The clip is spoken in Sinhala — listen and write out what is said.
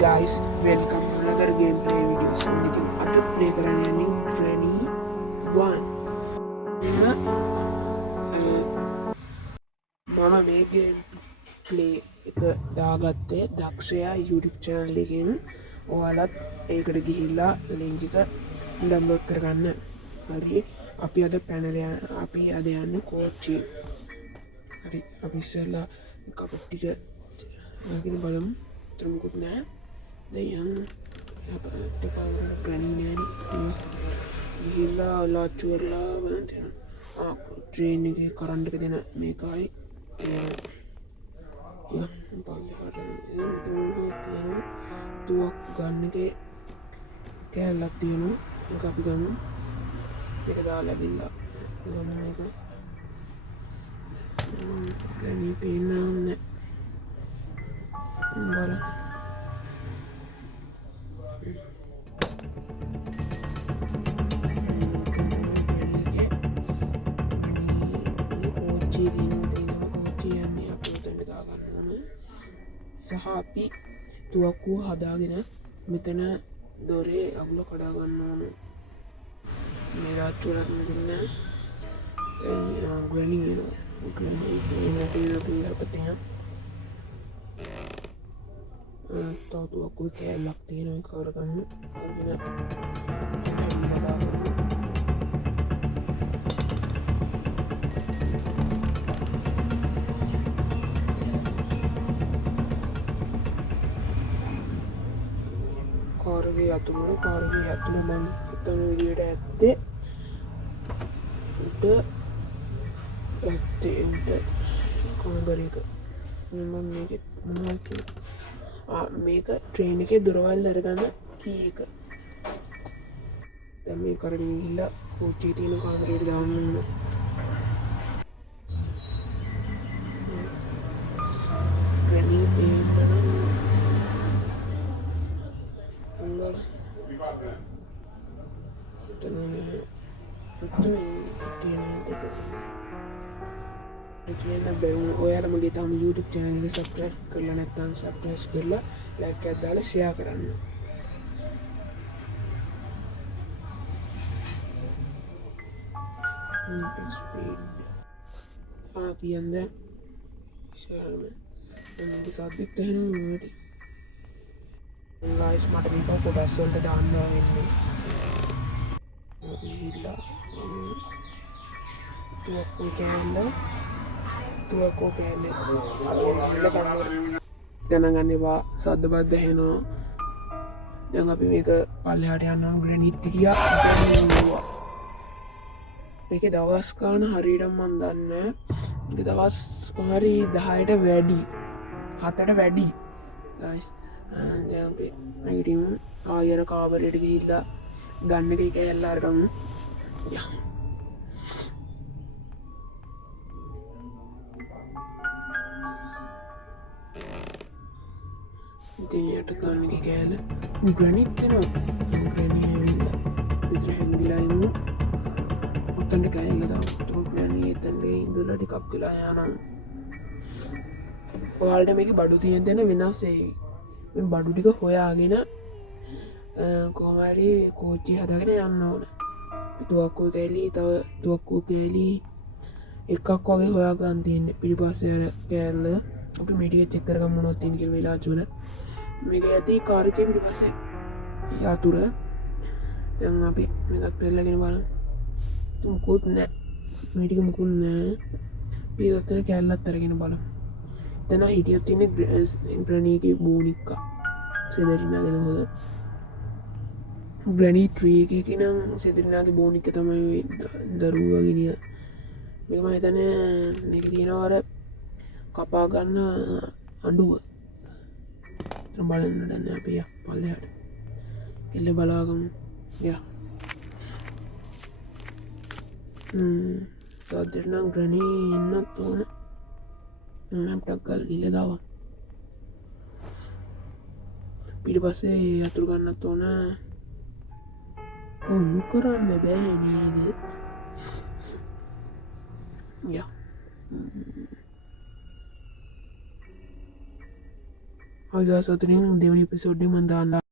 guys, welcome to another gameplay video. So ඉතින් අද play කරන්න යන්නේ Granny 1. මම මේ gameplay එක දාගත්තේ දක්ෂයා YouTube channel එකෙන්. ඔයාලත් ඒකට ගිහිල්ලා link එක download කරගන්න. හරි. අපි අද යන්නේ කෝච්චිය. හරි. අපි ඉස්සෙල්ලා කපට් ටික අරගෙන බලමු. මුකුත් නෑ. දැන් Granny නෑනේ. ගිහිල්ලා ලාච්චු වෙලා බලන්න තියෙනවා. ට්‍රේන් එකේ කරන්ට් එක දෙන මේකයි. තුවක් ගන්න එකේ කෑල්ලක් තියෙනවා. ඒක අපි ගමු. මේක දාලා ඇවිල්ලා ගමු මේක. Granny පේන්නේ නැහැ. බලන්න. සහ අපි තුවක්කුව හදාගෙන මෙතන දොරේ අගුල කඩා ගන්න ඕන. මේ රාච්චුවලත් මෙතන Granny වෙනවා. Granny තියෙන තව තුවක්කුව කෑල්ලක් තියෙනවා. ඒක කරගන්න. කාරගේ ඇතුළ මං හිතන විදියට ඇත්තේ උඩ කොමබරක මේක ට්‍රේන් එක දුරවල් අරගන්න කී එක. දැන් මේ කරගෙන ගිහිල්ලා කෝච්චියේ තියෙන කාමරේට දාන්න ඕන. Granny පේන්න කියන්න බැවුණ. ඔයාලමගේ තම YouTube channel එක subscribe කරලා නැත්නම් subscribe කරලා like එකක් දාලා share කරන්න. speed අපි යන්නේ ශාර්ම මේක සද්දෙත් ඇහෙනවා මට. guys මට මේක කොටස් වලට දාන්න වෙන්නේ. ගිහිල්ලා තුවක්කුව කෑල්ල ගණන් ගන්න එපා. සද්ද බද්ද ඇහෙනවා. දැන් අපි මේක පල්ලෙහාට යන්න ඕන. Granny හිටියා. මේකේ දවස් ගාන හරියටම මන් දන්නේ නැහැ. මේක දවස් හරි 10ට වැඩි 7ට වැඩි guys. දැන් අපි නැගිටිමු. ආයෙත් කාමරේට ගිහිල්ලා ගන්න එක කෑල්ල අරගමු. යා ඉතින් යට ගන්න එක කෑල්ල Granny එනවා. Granny ඇවිල්ලා විතර හැංගිලා ඉන්න. උත්තන්ට කෑල්ල දාන්න. Granny එතනට ඉඳලා ටිකක් වෙලා යනවා. ඔයාලට මේකේ බඩු තියෙන තැන වෙනස් වෙයි. මේ බඩු ටික හොයාගෙන කොහොම හරි කෝච්චිය හදාගෙන යන්න ඕන. තුවක්කුව කෑලි තව තුවක්කුව කෑලි එකක් වගේ හොයා ගන්න තියෙන්නේ. පිටිපස්සේ අර කෑල්ල අපි මේටිය චෙක් කරගමු මොනවද තියෙන කියලා වෙලාවචුල. මේක ඇති කාර් එකේ පිටිපස්සේ යතුර. දැන් අපි මේකත් පෙරලගෙන බලමු. මුකුත් නැහැ. මේ ටික මුකුත් නැහැ. පිටිපස්සේ කෑල්ලත් අරගෙන බලමු. එතන හිටියොත් ඉන්නේ Granny ගේ බෝනික්කා. සෙදරිනාගේ නෝද. Granny tree එකේ නම් සෙදරිනාගේ බෝනික්ක තමයි දරුවා ගෙනිය. මේක මම හිතන්නේ මේක තියෙනවා අර කපා ගන්න අඬුව. බලන්න දැන් අපි පල්ලෙහාට කෙල්ල බලාගමු. යා සද්දෙට නම් Granny එන්නත් ඕන. ටක් ගාලා ගිහලා දාවා. පිටිපස්සේ යතුරු ගන්නත් ඕන. කොහොම කරන්න බෑ නේද? යා ආයුසතුරින් දෙවනි එපිසෝඩ්ඩි මන්දාන්න